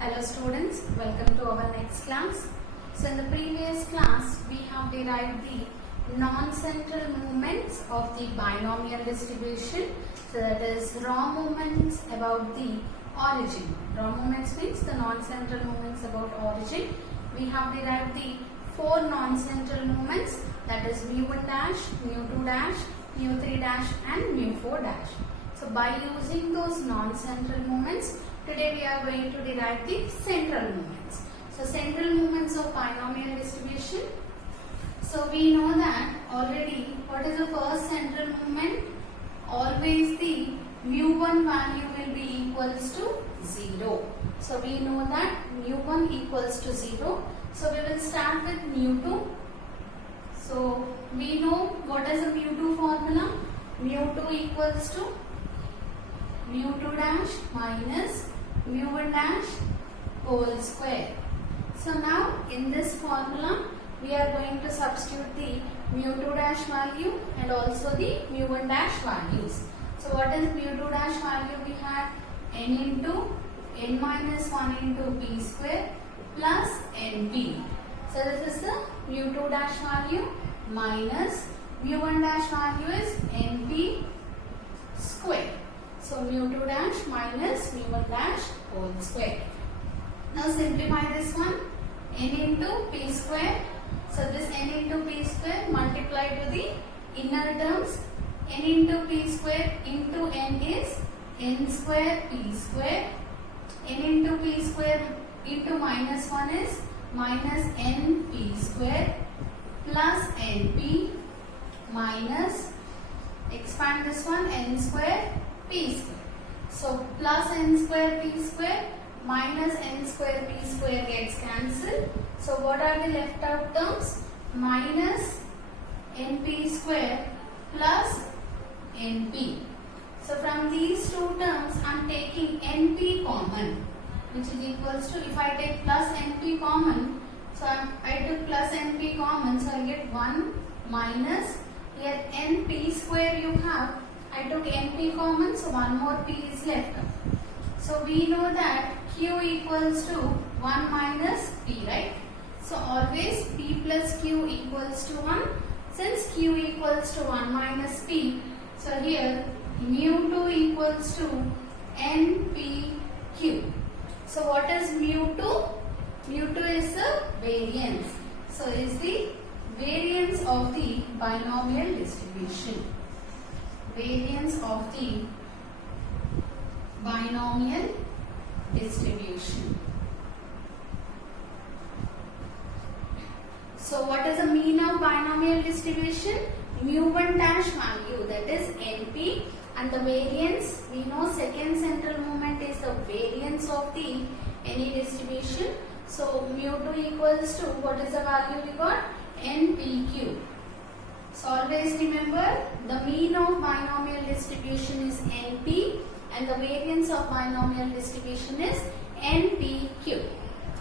Hello students, welcome to our next class. So in the previous class, we have derived the non-central moments of the binomial distribution. So that is raw moments about the origin. Raw moments means the non-central moments about origin. We have derived the four non-central moments, that is mu1 dash, mu2 dash, mu3 dash and mu4 dash. So by using those non-central moments, today we are going to derive the central moments. So central moments of binomial distribution. So we know that already what is the first central moment? Always the mu1 value will be equals to 0. So we know that mu1 equals to 0. So we will start with mu2. So we know what is the mu2 formula? Mu2 equals to mu2 dash minus mu1 dash whole square. So now in this formula we are going to substitute the mu2 dash value and also the mu1 dash values. So what is mu2 dash value? We have n into n minus 1 into p square plus np. So this is the mu2 dash value minus mu1 dash value is np square. So mu2 dash minus mu1 dash whole square. Now simplify this one. N into p square. So this n into p square multiplied to the inner terms. N into p square into n is n square p square. N into p square into minus 1 is minus n p square plus np minus, expand this one, n square p square. So plus n square p square minus n square p square gets cancelled. So what are the left out terms? Minus np square plus np. So from these two terms I am taking np common, which is equals to, if I take plus np common, so I took plus np common, so I get 1 minus, here np square you have, I took np common, so one more p is left. So we know that q equals to 1 minus p, right? So always p plus q equals to 1. Since q equals to 1 minus p, so here mu2 equals to npq. So what is mu2? Mu2 is the variance. So is the variance of the binomial distribution. Variance of the binomial distribution. So what is the mean of binomial distribution? Mu1 dash value, that is np, and the variance, we know second central moment is the variance of the any distribution. So mu2 equals to, what is the value we got? npq. So always remember, the mean of binomial distribution is np and the variance of binomial distribution is npq.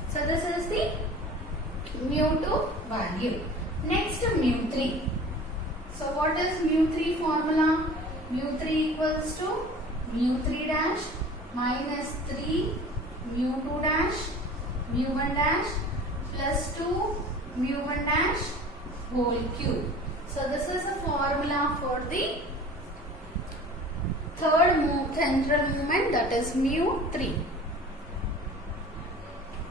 So this is the mu2 value. Next mu3. So what is mu3 formula? mu3 equals to mu3 dash minus 3 mu2 dash mu1 dash plus 2 mu1 dash whole cube. So this is the formula for the third central moment, that is mu3.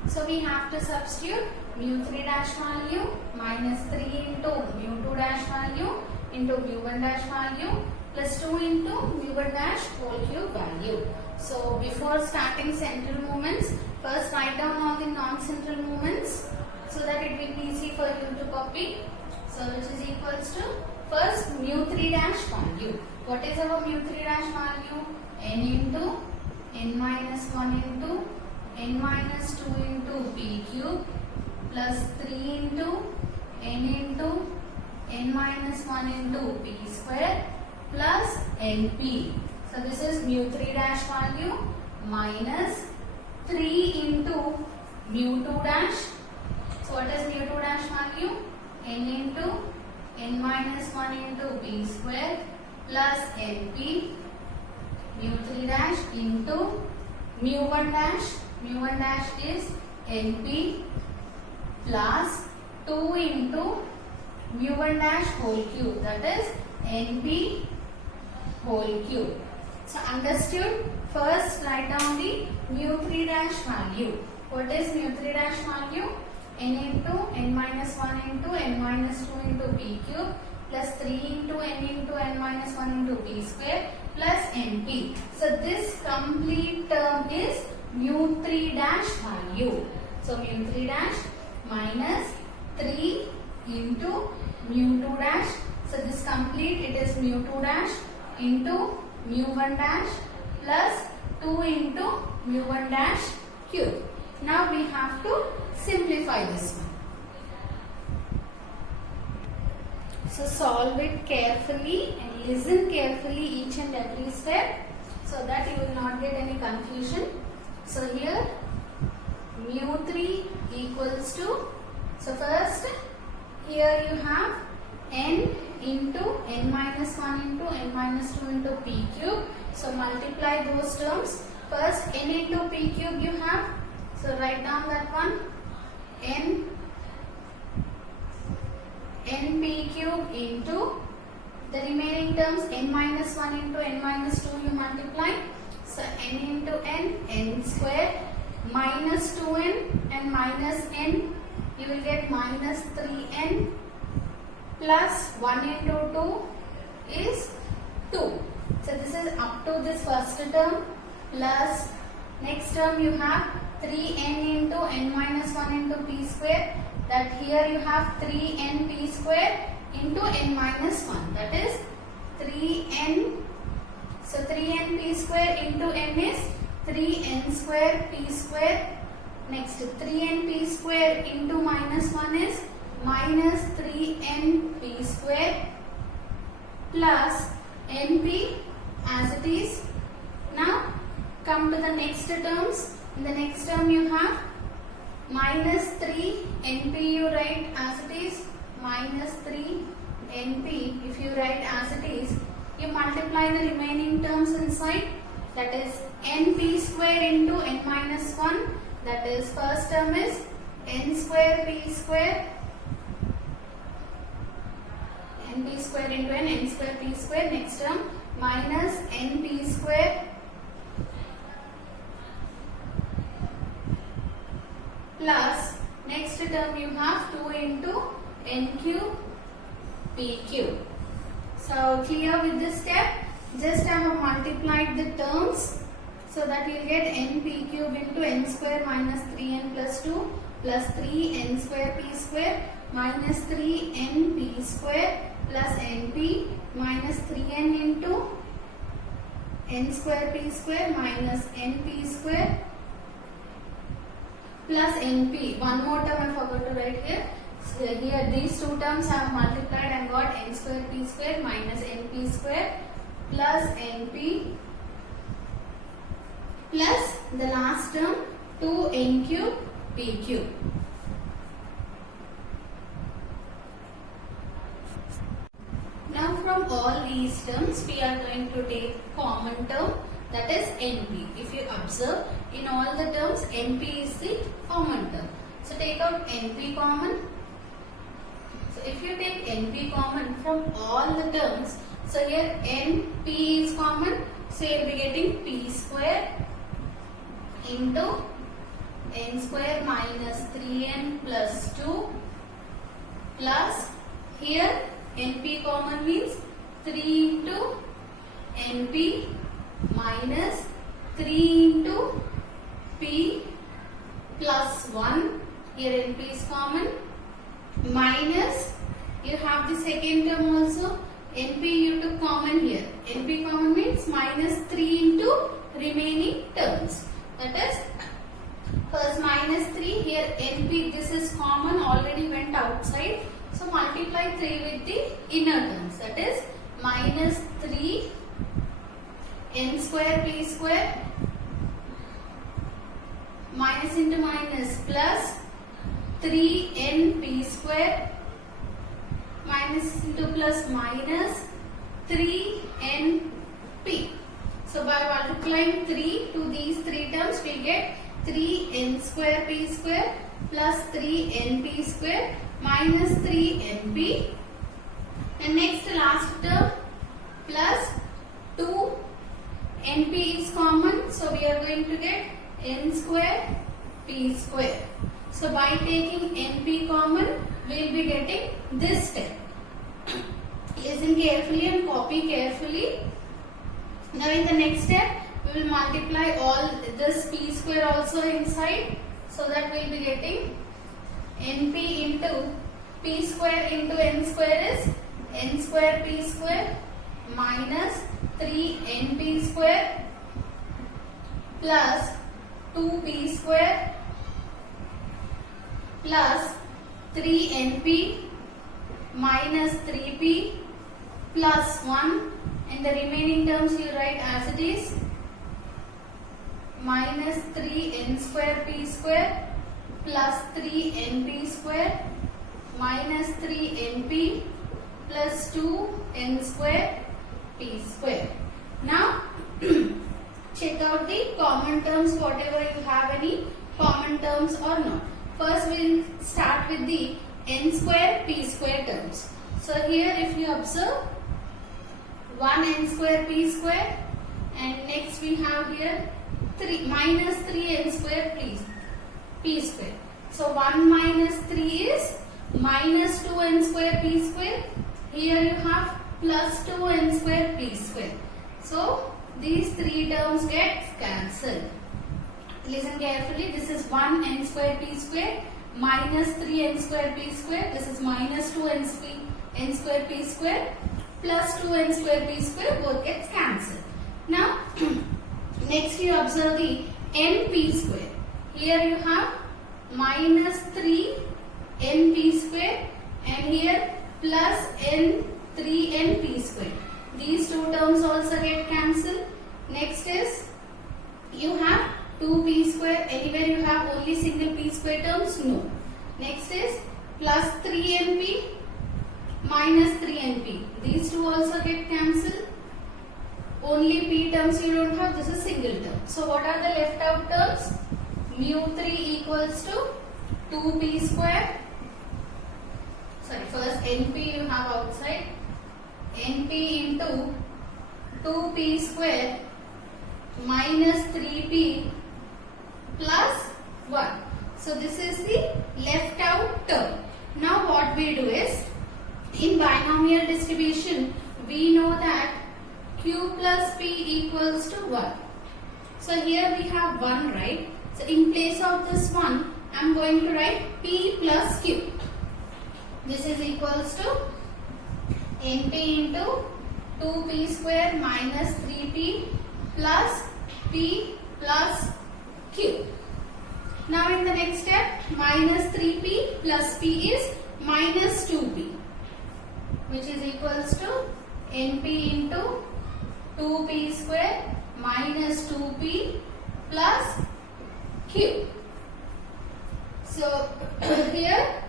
So we have to substitute mu3 dash value minus 3 into mu2 dash value into mu1 dash value plus 2 into mu1 dash whole cube value. So before starting central moments, first write down all the non-central moments so that it will be easy for you to copy. So which is equals to, first mu3 dash value. What is our mu3 dash value? N into n minus 1 into n minus 2 into p cube plus 3 into n minus 1 into p square plus np. So this is mu3 dash value minus 3 into mu2 dash. So what is mu2 dash value? N into n minus 1 into p square plus np mu3 dash into mu1 dash mu1 dash is np plus 2 into mu1 dash whole cube, that is np whole cube. So understood? First write down the mu3 dash value. What is mu3 dash value? N into n minus 1 into n minus 2 into p cube plus 3 into n minus 1 into p square plus np. So this complete term is mu3 dash value. So mu3 dash minus 3 into mu2 dash. So this complete, it is mu2 dash into mu1 dash plus 2 into mu1 dash cube. Now we have to simplify this one. So solve it carefully and listen carefully each and every step so that you will not get any confusion. So here mu3 equals to, so first here you have n into n minus 1 into n minus 2 into p cube. So multiply those terms. First n into p cube you have. So write down that one. np cube into the remaining terms n minus 1 into n minus 2 you multiply. So n into n square minus 2n and minus n, you will get minus 3n plus 1 into 2 is 2. So this is up to this first term plus next term you have 3n into n minus 1 into p square, that here you have 3n p square into n minus 1, that is 3n. So 3n p square into n is 3n square p square. Next 3n p square into minus 1 is minus 3n p square plus np as it is. Now come to the next terms. In the next term you have minus 3 np you write as it is, minus 3 np if you write as it is, you multiply the remaining terms inside, that is np square into n minus 1, that is first term is n square p square, np square into n square p square, next term minus np square plus next term you have 2 into n cube p cube. So clear with this step? Just I have multiplied the terms so that you will get n p cube into n square minus 3n plus 2 plus 3n square p square minus 3n p square plus np minus 3n into n square p square minus np square plus np. One more term I forgot to write here. So here these two terms I have multiplied and got n square p square minus np square plus np plus the last term 2n cube p cube. Now from all these terms we are going to take common term, that is np. If you observe, in all the terms np is the common term. So take out np common. So if you take np common from all the terms, so here np is common, so you will be getting p square into n square minus 3n plus 2 plus here np common means 3 into np minus 3 into p plus 1, here np is common, minus you have the second term also, np you took common here, np common means minus 3 into remaining terms, that is first minus 3, here np this is common already went outside, so multiply 3 with the inner terms, that is minus 3 n square p square minus into minus plus 3n p square minus into plus minus 3n p. So by multiplying 3 to these three terms we get 3n square p square plus 3np square minus 3np, and next last term plus 2np is common, so we are going to get n square p square. So by taking np common, we will be getting this step. Listen carefully and copy carefully. Now in the next step, we will multiply all this p square also inside, so that we will be getting np into p square into n square is n square p square minus 3np square plus 2p square plus 3np minus 3p plus 1, and the remaining terms you write as it is, minus 3n square p square plus 3np square minus 3np plus 2n square p square. Now check out the common terms, whatever you have any common terms or not. First we will start with the n square p square terms. So here if you observe 1n square p square, and next we have here 3 minus 3n square p square. So 1 minus 3 is minus 2n square p square. Here you have plus 2n square p square. So these three terms get cancelled. Listen carefully. This is 1n square p square minus 3n square p square. This is minus 2n square p square plus 2n square p square. Both gets cancelled. Now next you observe the np square. Here you have minus 3np square, and here plus 3np square. These two terms also get cancelled. Next is you have 2p square. Anywhere you have only single p square terms? No. Next is plus 3np minus 3np. These two also get cancelled. Only p terms you don't have. This is single term. So what are the left out terms? Mu 3 equals to 2p square. Sorry, first np you have outside. np into 2p square minus 3p plus 1. So this is the left out term. Now what we do is, in binomial distribution we know that q plus p equals to 1. So here we have 1, right? So in place of this 1, I am going to write p plus q. This is equals to np into 2p square minus 3p plus p plus q. Now in the next step, minus 3p plus p is minus 2p, which is equals to np into 2p square minus 2p plus q. So here,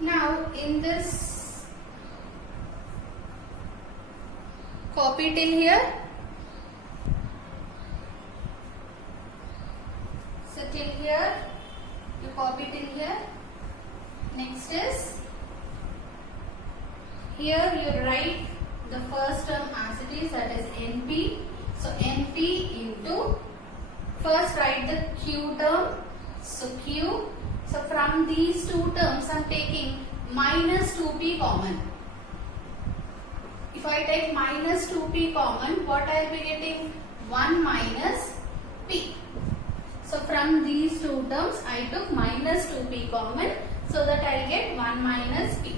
now in this, copy till here. So till here, you copy till here. Next is, here you write the first term as it is, that is np. So np into, first write the q term. So q. So from these two terms I am taking minus 2p common. If I take minus 2p common, what I will be getting? 1 minus p. So from these two terms I took minus 2p common, so that I will get 1 minus p.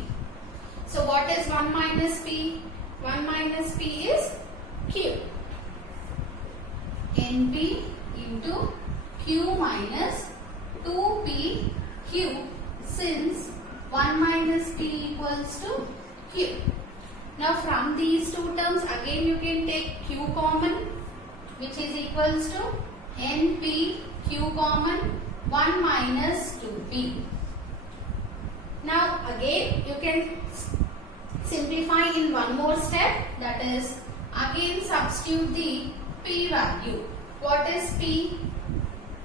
So what is 1 minus p? 1 minus p is q. np into q minus 2p q, since 1 minus p equals to q. Now from these two terms again you can take q common, which is equals to np q common 1 minus 2p. Now again you can simplify in one more step, that is again substitute the P value. What is P?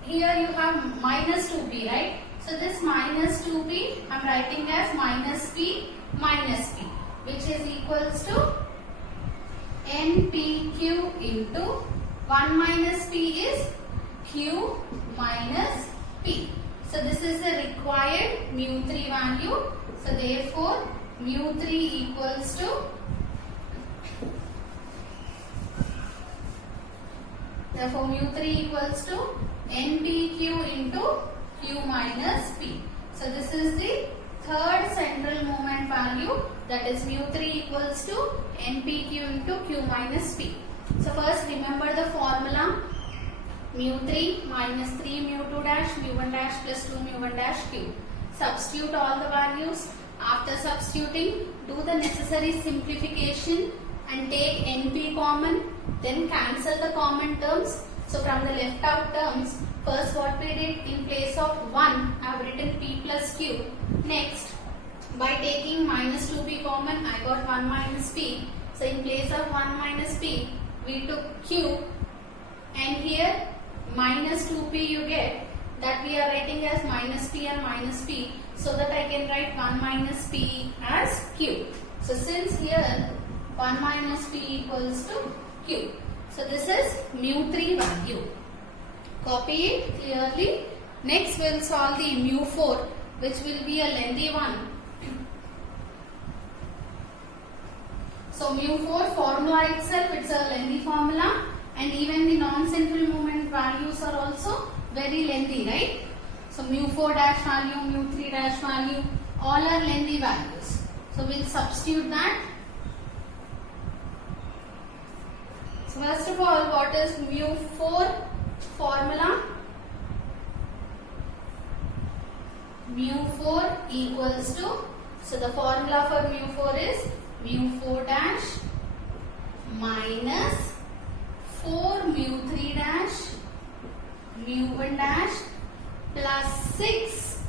Here you have minus 2P, right? So this minus 2P I am writing as minus P, which is equals to NPQ into 1 minus P is Q minus P. So this is the required mu3 value. So therefore mu3 equals to NPQ into Q minus P. So this is the third central moment value, that is mu3 equals to NPQ into Q minus P. So first remember the formula, mu3 minus 3 mu2 dash mu1 dash plus 2 mu1 dash Q. Substitute all the values. After substituting, do the necessary simplification and take NP common, then cancel the common terms. So from the left out terms, first what we did, in place of 1 I have written P plus Q. Next, by taking minus 2P common, I got 1 minus P. So in place of 1 minus P, we took Q, and here minus 2P you get, that we are writing as minus P and minus P, so that I can write 1 minus P as Q. So since here 1 minus P equals to Q. So this is mu3 value. Copy it clearly. Next we will solve the mu4, which will be a lengthy one. So mu4 formula itself, it's a lengthy formula, and even the non-central moment values are also very lengthy, right? So mu4 dash value, mu3 dash value, all are lengthy values. So we'll substitute that. So first of all, what is mu4 formula? Mu4 equals to, so the formula for mu4 is mu4 dash minus 4 mu3 dash mu1 dash plus 6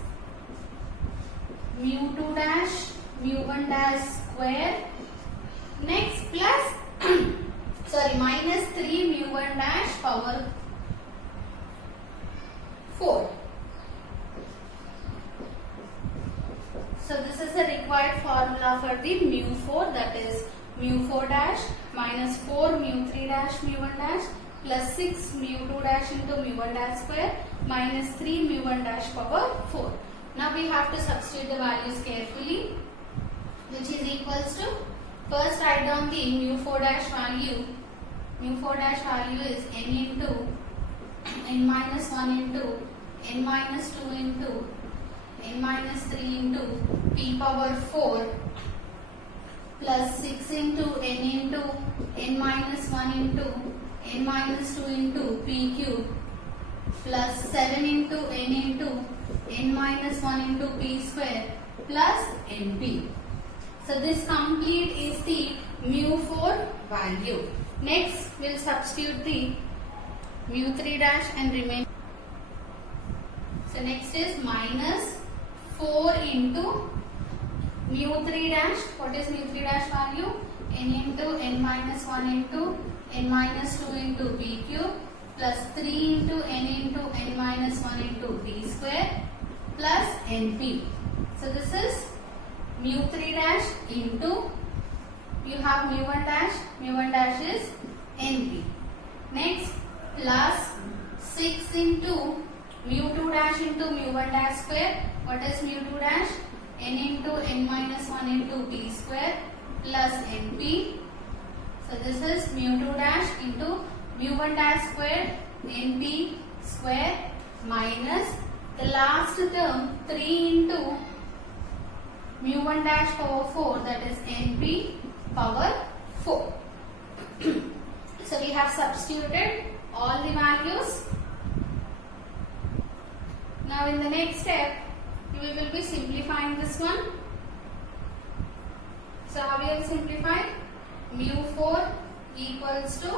mu2 dash mu1 dash square. Next plus minus 3 mu1 dash power 4. So this is the required formula for the mu4, that is mu4 dash minus 4 mu3 dash mu1 dash plus 6 mu2 dash into mu1 dash square minus 3 mu1 dash power 4. Now we have to substitute the values carefully, which is equals to, first write down the mu4 dash value. Mu4 dash value is n into n minus 1 into n minus 2 into n minus 3 into p power 4 plus 6 into n minus 1 into n minus 2 into p cube plus 7 into n minus 1 into p square plus np. So this complete is the mu4 value. Next we will substitute the mu3 dash and remain. So next is minus 4 into mu3 dash. What is mu3 dash value? N into n minus 1 into n minus 2 into p cube plus 3 into n minus 1 into p square plus np. So this is mu3 dash into, you have mu1 dash is np. Next plus 6 into mu2 dash into mu1 dash square. What is mu2 dash? N into n minus 1 into p square plus np. So this is mu2 dash into mu1 dash square np square minus the last term 3 into mu1 dash power 4, that is np power 4. So we have substituted all the values. Now in the next step, we will be simplifying this one. So how we will simplify? Mu4 equals to,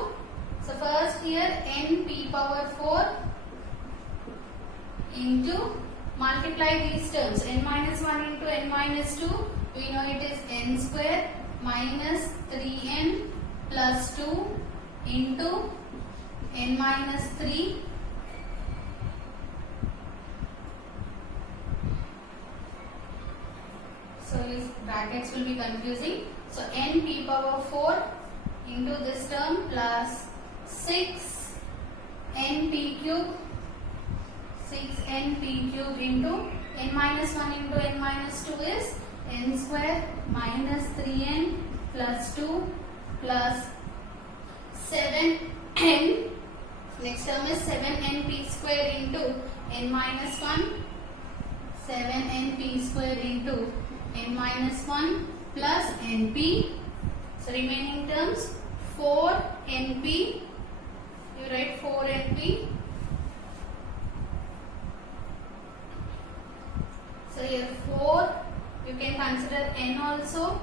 so first here np power 4 into, multiply these terms, n minus 1 into n minus 2, we know it is n square minus 3n plus 2 into n minus 3. So these brackets will be confusing. So n p power 4 into this term plus 6 n p cube, 6 n p cube into n minus 1 into n minus 2 is n square minus 3n plus 2 plus 7n. Next term is 7n p square into n minus 1, 7n p square into n minus 1 plus np. So remaining terms 4np, you write 4np. So here 4, you can consider n also,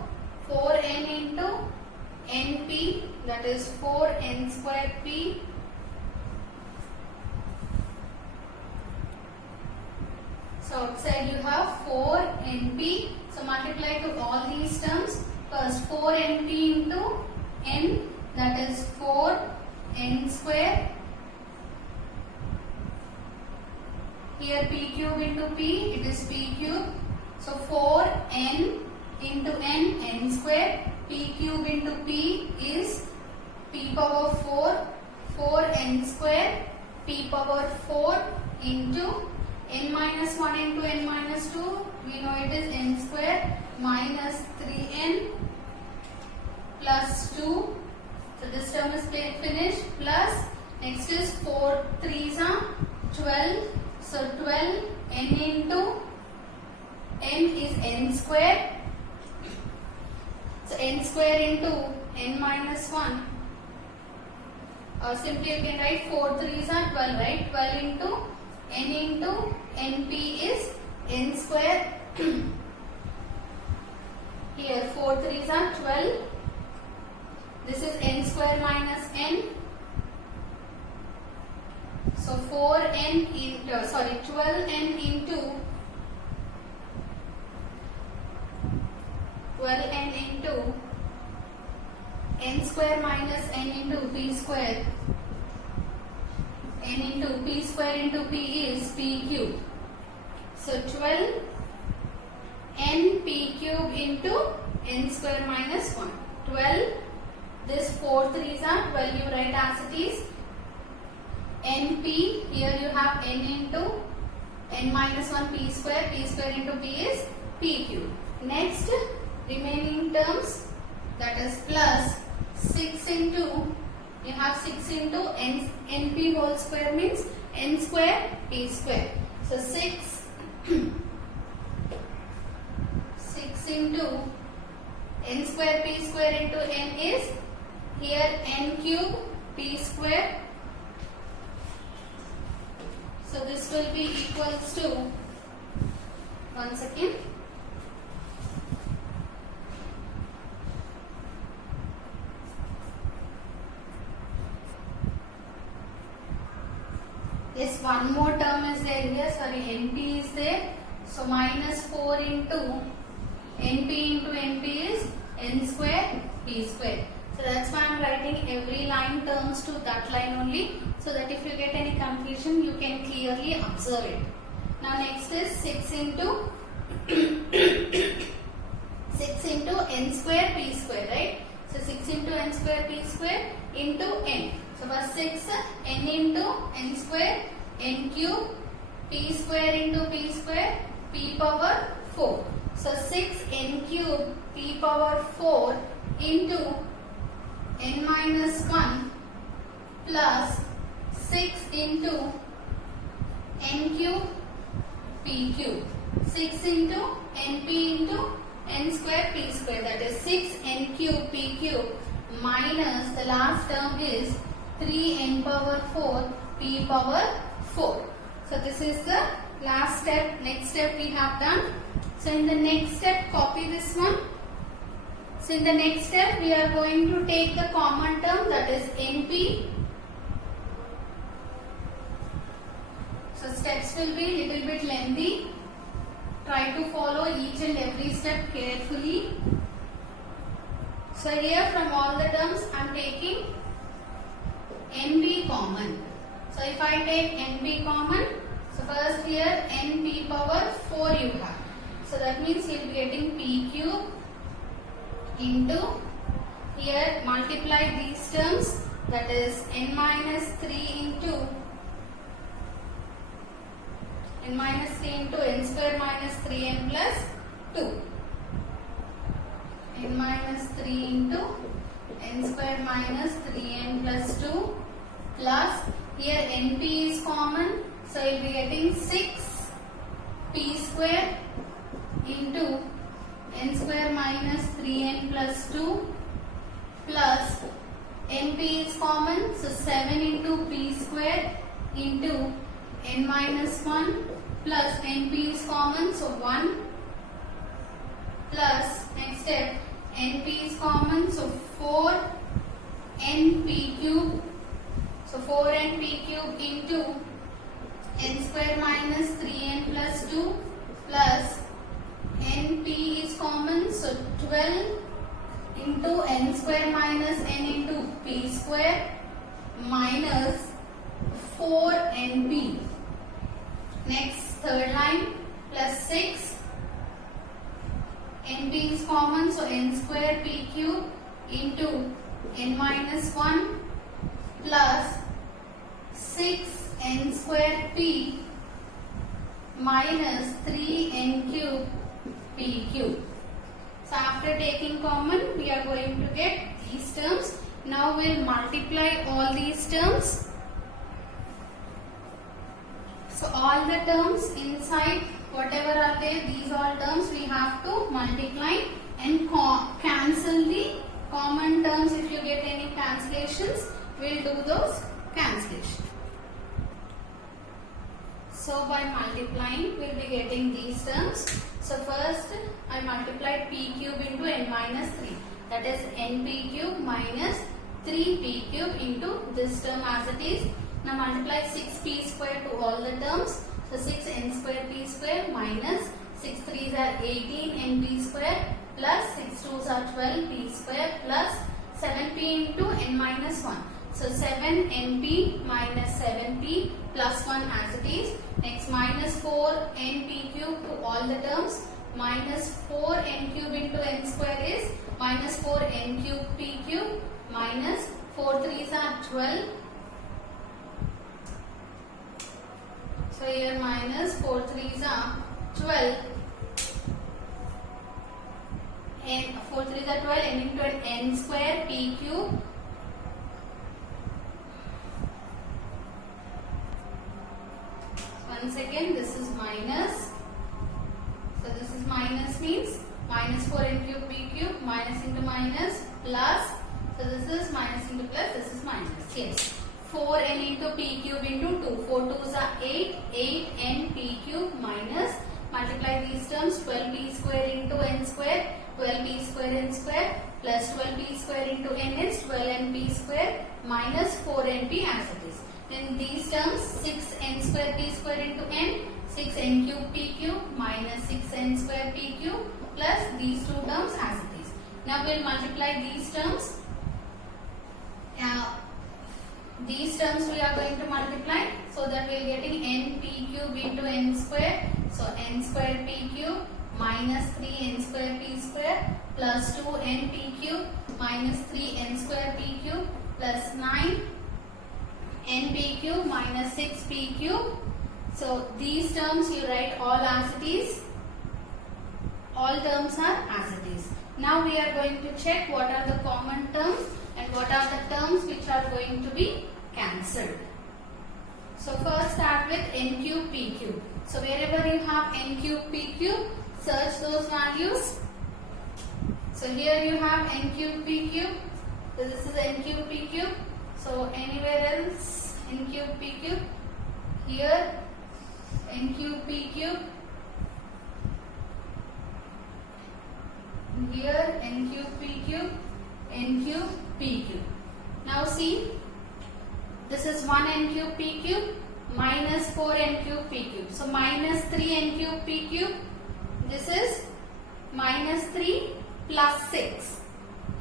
4n into np, that is 4n square p. So outside you have 4np. So multiply to all these terms. First 4np into n, that is 4n square. Here p cube into p, it is p cube. So 4n into n square. P cube into p is p power 4, 4n square, p power 4 into n minus 1 into n minus 2, we know it is n square minus 3n plus 2. So this term is finished. Plus next is 4 3s are 12. So 12 n into n is n square. So n square into n minus 1. Or simply you can write 4 3s are 12, right? 12 into np is n square. Here 4 3s are 12. This is n square minus n. So 12n into 12n into n square minus n into p square. N into p square into p is p cube. So 12 n p cube into n square minus 1. 12, this 4 3s are 12, you write as it is. np, here you have n into n minus 1 p square into p is p cube. Next, remaining terms, that is plus 6 into, you have 6 into np whole square means n square p square. So 6 into n square p square into n is here n cube p square. So this will be equals to, one second, yes, one more term is there here, sorry, np is there. So minus 4 into np is n square p square. So that's why I am writing every line terms to that line only, so that if you get any confusion you can clearly observe it. Now next is 6 into 6 into n square p square, right? So 6 into n square p square into n. So first 6 n into n square n cube p square into p square p power 4. So 6 n cube p power 4 into n minus 1 plus 6 into n cube p cube. 6 into np into n square p square, that is 6 n cube p cube minus the last term is 3 n power 4 p power 4. So this is the last step. Next step we have done. So in the next step, copy this one. So in the next step we are going to take the common term, that is np. So steps will be little bit lengthy. Try to follow each and every step carefully. So here from all the terms I am taking np common. So if I take np common, so first here np power 4 you have. So that means you will be getting p cube into, here multiply these terms, that is n minus 3 into n square minus 3n plus 2. N minus 3 into n square minus 3n plus 2 plus, here np is common, so you will be getting 6 p square into n square minus 3n plus 2 plus np is common, so 7 into p square into n minus 1 plus np is common, so 1 plus, next step, np is common, so 4 np cube, so 4 np cube into n square minus 3n plus 2 plus np is common, so 12 into n square minus n into p square minus 4 np. Next, third line, plus 6 np is common, so n square p cube into n minus 1 plus 6 n square p minus 3 n cube p cube. So after taking common, we are going to get these terms. Now we will multiply all these terms. So all the terms inside, whatever are there, these all terms we have to multiply and cancel the common terms. If you get any cancellations, we will do those cancellations. So by multiplying, we will be getting these terms. So first I multiplied p cube into n minus 3, that is np cube minus 3p cube into this term as it is. Now multiply 6p square to all the terms. So 6n square p square minus 6 3s are 18 np square plus 6 2s are 12 p square plus 7p into n minus 1. So 7 np minus 7p plus 1 as it is. Next, minus 4 np cube to all the terms. Minus 4 n cube into n square is minus 4 n cube p cube minus 4 3s are 12. So here minus 4 3s are 12. And 4 3s are 12 n into n square p cube. Once again, this is minus. So this is minus means minus 4 n cube p cube minus into minus plus. So this is minus into plus, this is minus. Yes. 4 n into p cube into 2. 4 2s are 8. 8 n p cube minus, multiply these terms, 12p square into n square. 12p square n square plus 12p square into n is 12np square minus 4np as it is. Then these terms, 6n square p square into n, 6n cube p cube minus 6n square p cube plus these two terms as it is. Now we will multiply these terms. These terms we are going to multiply, so that we are getting n p cube into n square. So n square p cube minus 3n square p square plus 2n p cube minus 3n square p cube plus 9 n p cube minus 6 p cube. So these terms you write all as it is. All terms are as it is. Now we are going to check what are the common terms and what are the terms which are going to be cancelled. So first start with n cube p cube. So wherever you have n cube p cube, search those values. So here you have n cube p cube. So this is n cube p cube. So anywhere else n cube p cube. Here n cube p cube. Here n cube p cube. N cube p cube. Now see, this is 1 n cube p cube minus 4 n cube p cube. So minus 3 n cube p cube. This is minus 3 plus 6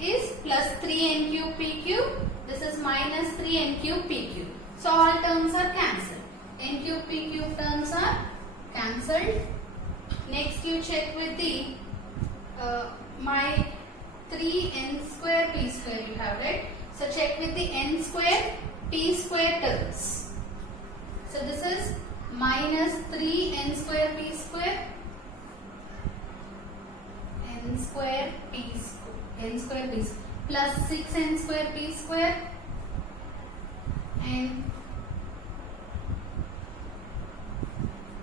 is plus 3 n cube p cube. This is minus 3 n cube p cube. So all terms are cancelled. N cube p cube terms are cancelled. Next you check with the my 3n square p square you have, right? So check with the n square p square terms. So this is minus 3n square p square, n square p square plus 6n square p square and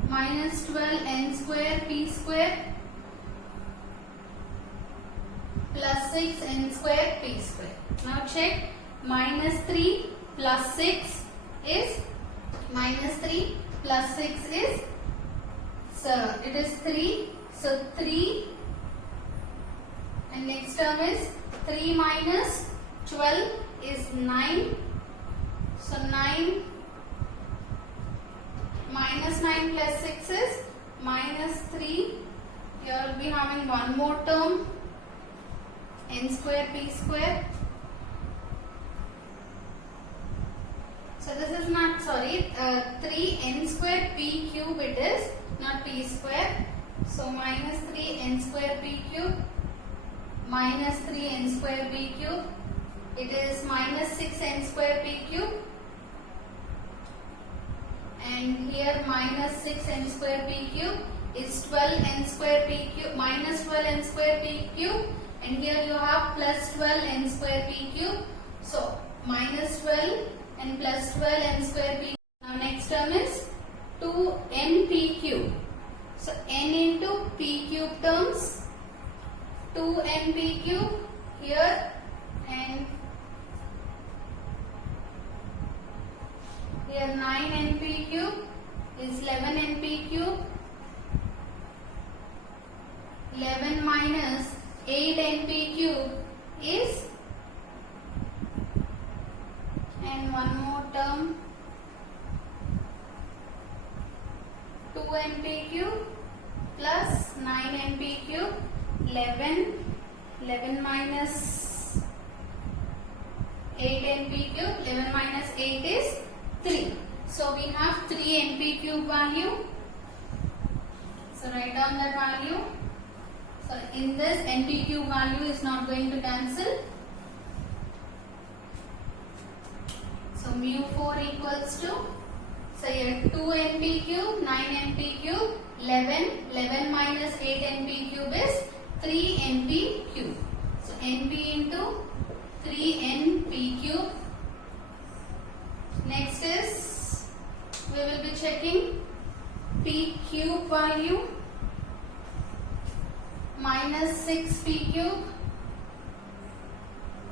minus 12n square p square plus 6n square p square. Now check, minus 3 plus 6 is minus 3 plus 6 is, so it is 3. So 3 and next term is 3 minus 12 is 9. So 9 minus 9 plus 6 is minus 3. Here will be having one more term, n square p square. So this is not, sorry, 3n square p cube it is, not p square. So minus 3n square p cube minus 3n square p cube. It is minus 6n square p cube. And here minus 6n square p cube is 12n square p cube, minus 12n square p cube. And here you have plus 12n square p cube. So minus 12 and plus 12n square p. Now next term is 2n p cube. So n into p cube terms, 2n p cube here and here 9n p cube is 11n p cube. 11 minus 8n p cube is, and one more term, 2n p cube plus 9n p cube. 11 minus 8n p cube, 11 minus 8 is 3. So we have 3 n p cube value. So write down that value. So in this, n p cube value is not going to cancel. So mu 4 equals to, so here 2 n p cube, 9 n p cube, 11 minus 8 n p cube is 3 n p cube. So n p into 3 n p cube. Next is, we will be checking p cube value, minus 6 p cube,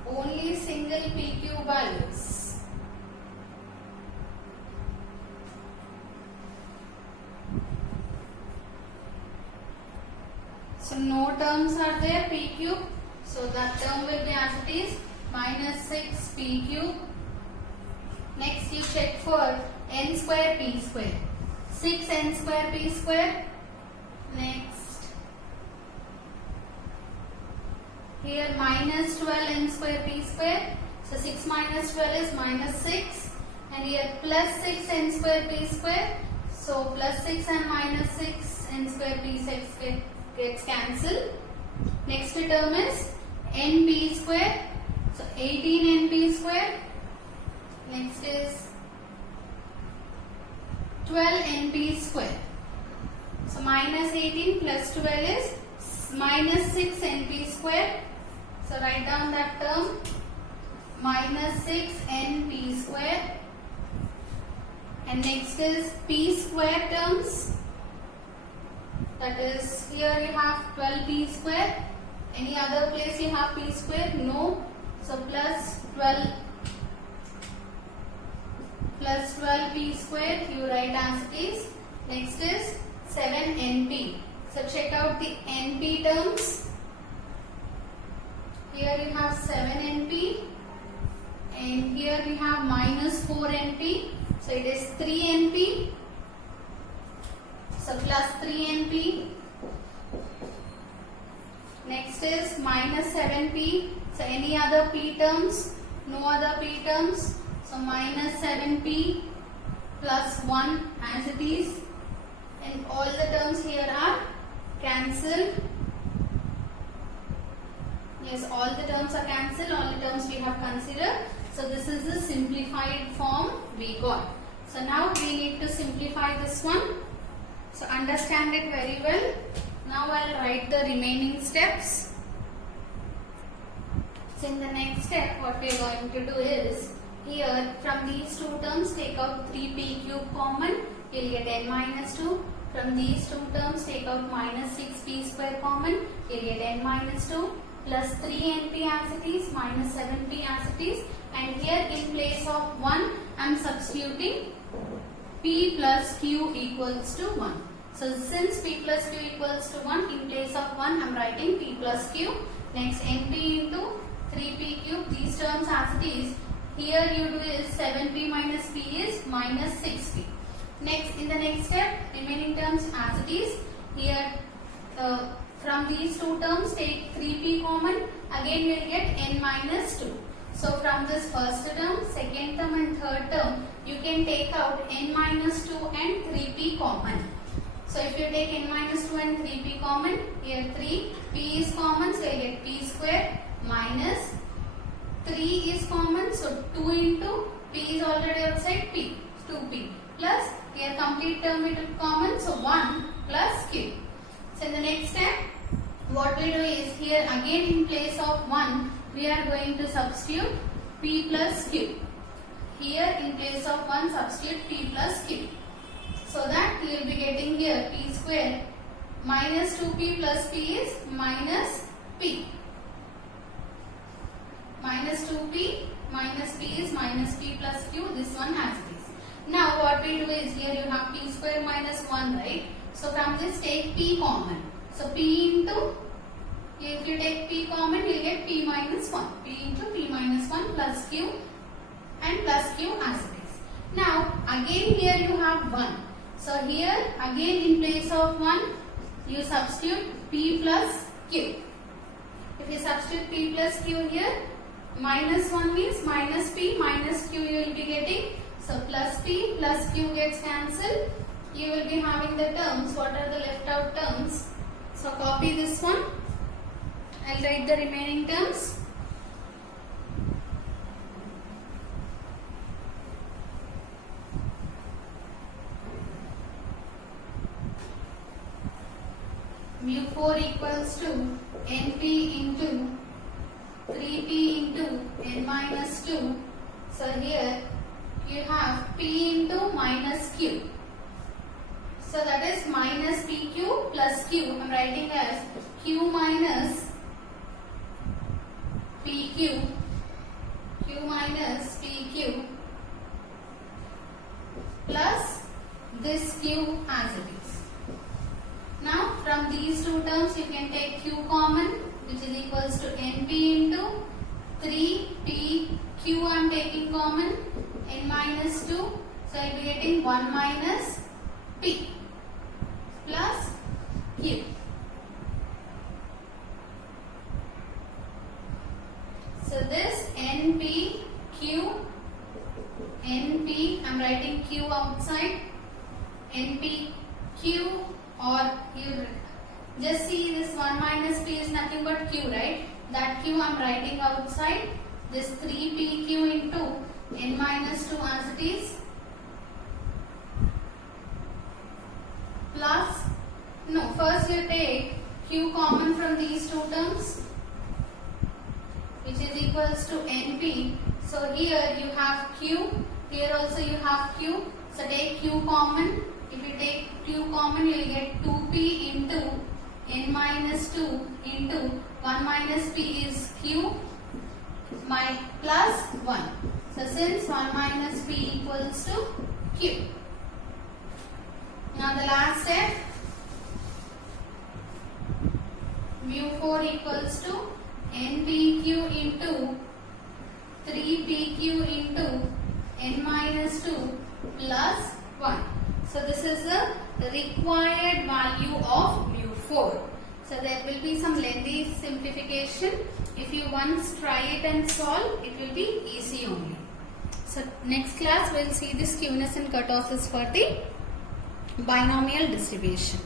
only single p cube values. So no terms are there, p cube. So that term will be as it is, minus 6 p cube. Next you check for n square p square. 6n square p square. Next, here minus 12n square p square. So 6 minus 12 is minus 6. And here plus 6n square p square. So plus 6 and minus 6n square p square gets cancelled. Next term is np square. So 18 np square. Next is 12 np square. So minus 18 plus 12 is minus 6 np square. So write down that term, minus 6 np square. And next is p square terms. That is, here you have 12p square. Any other place you have p square? No. So plus 12p square you write as it is. Next is 7np. So check out the np terms. Here you have 7np and here we have minus 4np. So it is 3np. So plus 3np. Next is minus 7p. So any other p terms? No no other p terms. So minus 7p plus 1 as it is, and all the terms here are cancelled. Yes, all the terms are cancelled, all the terms we have considered. So this is the simplified form we got. So now we need to simplify this one. So understand it very well. Now I'll write the remaining steps. So in the next step, what we are going to do is, here from these two terms take out 3p cube common, you will get n minus 2. From these two terms take out minus 6p square common, you will get n minus 2, plus 3np as it is, minus 7p as it is, and here in place of 1 I am substituting p plus q equals to 1. So since p plus q equals to 1, in place of 1 I am writing p plus q. Next np into 3p cube, these terms as it is, here you do is 7p minus p is minus 6p. Next, in the next step, remaining terms as it is, here from these two terms take 3p common, again we will get n minus 2. So from this first term, second term and third term, you can take out n minus 2 and 3p common. So if you take n minus 2 and 3p common, here 3, p is common, so you get p square minus 3 is common, so 2 into p is already outside, p, 2p, plus here complete term we took common, so 1 plus q. So in the next step, what we do is, here again in place of 1, we are going to substitute p plus q. Here in place of 1, substitute p plus q. So that you will be getting here p square minus 2p plus p is minus p. Minus 2p minus p is minus p plus q, this one as it is. Now what we do is, here you have p square minus 1, right? So from this take p common. So p into, if you take p common, you will get p minus 1. P into p minus 1 plus q and plus q as it is. Now again here you have 1. So here again in place of 1, you substitute p plus q. If you substitute p plus q here, minus 1 means minus p minus q you will be getting. So plus p plus q gets cancelled. You will be having the terms. What are the left out terms? So copy this one. I'll write the remaining terms. Mu 4 equals to np into 3p into n minus 2. So here you have p into minus q. So that is minus pq plus q. I am writing as q minus pq, q minus pq plus this q as it is. Now from these two terms you can take q common, which is equals to np into 3p q I am taking common, n minus 2, so I will be getting 1 minus p plus q. So this np q, np I am writing q outside, np q, or you just see this 1 minus p is nothing but q, right? That q I am writing outside. This 3pq into n minus 2 as it is, plus, no, first you take q common from these two terms, which is equals to np. So here you have q, here also you have q. So take q common. If you take q common, you will get 2p into n minus 2 into 1 minus p is q, my plus 1. So since 1 minus p equals to q. Now the last step, mu 4 equals to npq into 3pq into n minus 2 plus 1. So this is the required value of mu 4. So there will be some lengthy simplification. If you once try it and solve, it will be easy only. So next class we will see the skewness and kurtosis for the binomial distribution.